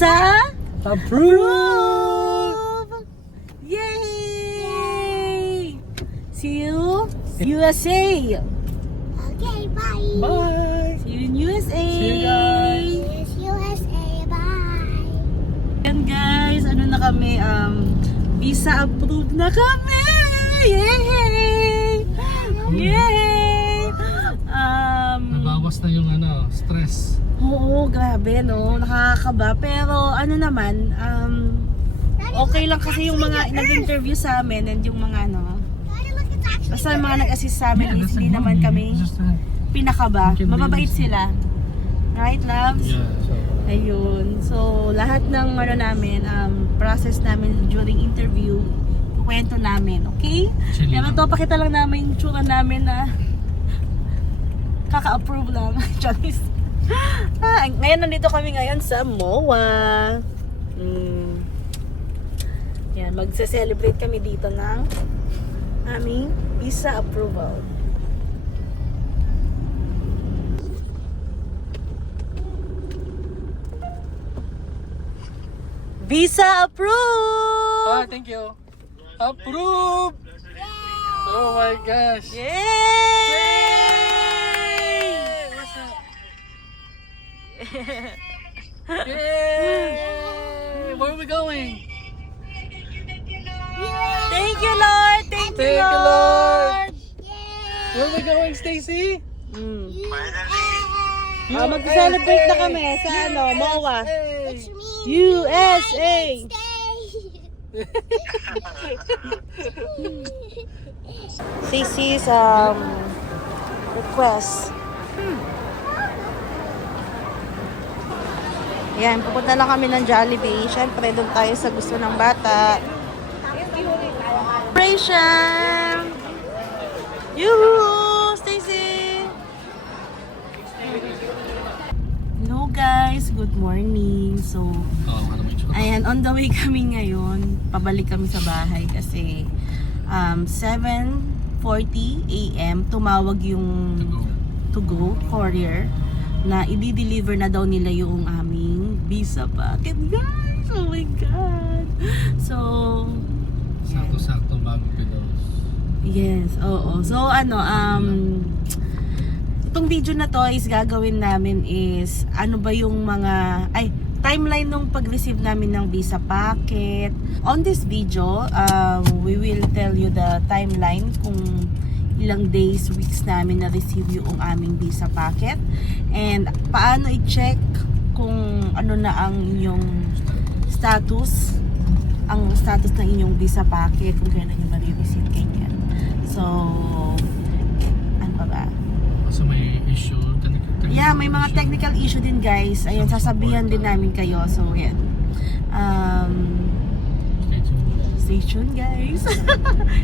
Visa Approve! Yay! See you USA. Okay, bye. Bye! See you in USA. See you guys. Yes, USA, bye. Yan guys, ano na kami, visa approved na kami! Yay! Yay! Nabawas na yung stress. Oo, grabe no, nakakaba. Pero ano naman, okay lang kasi yung mga nag-interview sa amin and yung mga Daddy, look, it's actually basta yung mga nag-assist sa amin is hindi naman kami pinakaba. Mababait sila. Right, loves? Yeah, so... Ayun. So, lahat ng namin, process namin during interview, kwento namin, okay? Chili Pero lang. to, pakita lang namin yung tsura namin na kaka-approve lang. Charis. Ngayon, nandito kami ngayon sa MOA. Yan, magse-celebrate kami dito ng aming visa approval. Visa approved! Ah, thank you. Approve! Oh my gosh. Yay! What's up? Yay! Where are we going? Thank you, Lord! Thank you, Thank you, Lord! Where are we going, Stacy? Mag-celebrate na kami sa MOA. Hey! USA! Cece's request. Yan, pupunta lang kami ng Jollibee. Siyempre, doon tayo sa gusto ng bata. Celebration! Yoo-hoo! Stacy! Hello guys! Good morning! So, Oh, ano may tsura? ayan, on the way kami ngayon. Pabalik kami sa bahay kasi 7:40 AM tumawag yung to go courier na i-deliver na daw nila yung aming visa packet, guys. Oh my god. So Sakto-sakto bago pilos. yes, oo. So itong video na to is gagawin namin is ano ba yung mga timeline nung pag-receive namin ng visa packet. On this video, we will tell you the timeline kung ilang days, weeks namin na-receive yung aming visa packet. And paano i-check kung ano na ang inyong status, ang status ng inyong visa packet, kung kailan nyo ma-receive ganyan. So, ano pa ba? Kasi may issue. Yeah, may mga technical issue din guys. Ayan, sasabihan din namin kayo. So, yan. Stay tuned guys.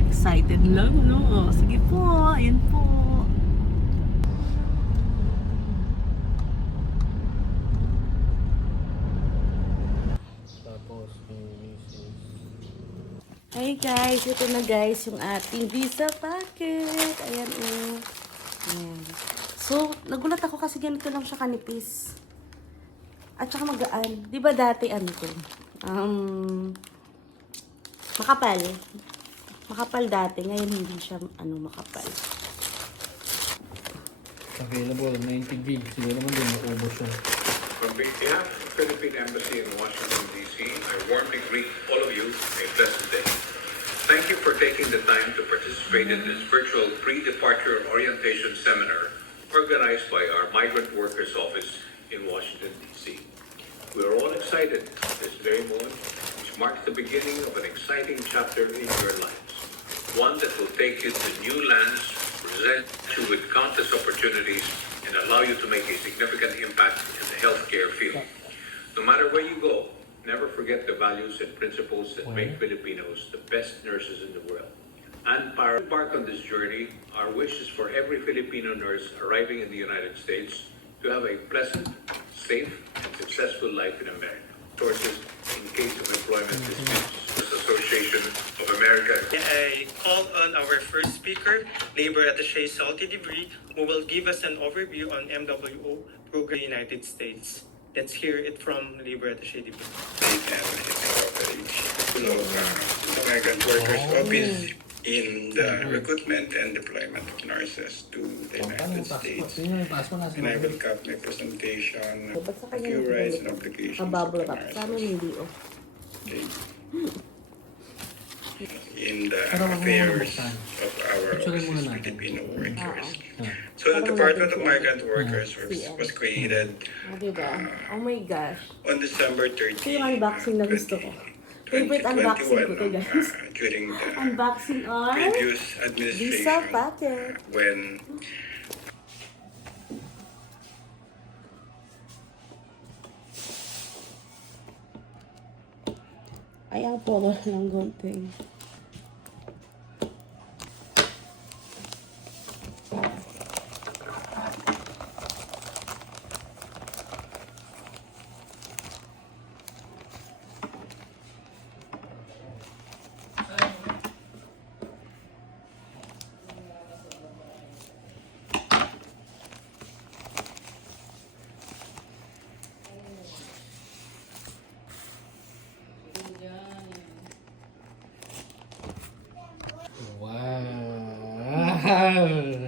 Excited lang, no? Sige po, ayan po. Tapos, Hey guys, ito na guys yung ating visa packet. Ayan o. Ayan. So, nagulat ako kasi ganito lang siya kanipis. At saka magaan. Di ba dati ano to? Makapal. Makapal dati. Ngayon hindi siya makapal. available 90 gig. Siguro naman din maubos siya. On behalf of the Philippine Embassy in Washington, D.C., I warmly greet all of you a blessed day. Thank you for taking the time to participate in this virtual pre-departure orientation seminar organized by our Migrant Workers Office in Washington, D.C. We are all excited this very moment, which marks the beginning of an exciting chapter in your lives. One that will take you to new lands, present you with countless opportunities, and allow you to make a significant impact in the healthcare field. No matter where you go, never forget the values and principles that make Filipinos the best nurses in the world. And para embark on this journey, our wish is for every Filipino nurse arriving in the United States to have a pleasant, safe, and successful life in America. Sources in case of employment disputes. This Association of America. I call on our first speaker, Labor Attaché Salty Debris, who will give us an overview on MWO program in the United States. Let's hear it from Labor Attaché DP. The Migrant Workers Office in the recruitment and deployment of nurses to the United States. And I will cap my presentation Ba't sa a kanya few yung rights and ganito? obligations of Bubble the wrap. Sa amin nurses hindi oh. in the Pero wag mo muna affairs buksan. of our Picturean muna overseas natin. Filipino workers. Ah. So the Department of Migrant Workers CM. was created Oh, diba? Oh my gosh. on December 30, Ito yung unboxing na gusto ko. Favorite unboxing ko to, guys. During the Unboxing on previous Visa administration packet. when Ay, ang polo ng gunting. Wow!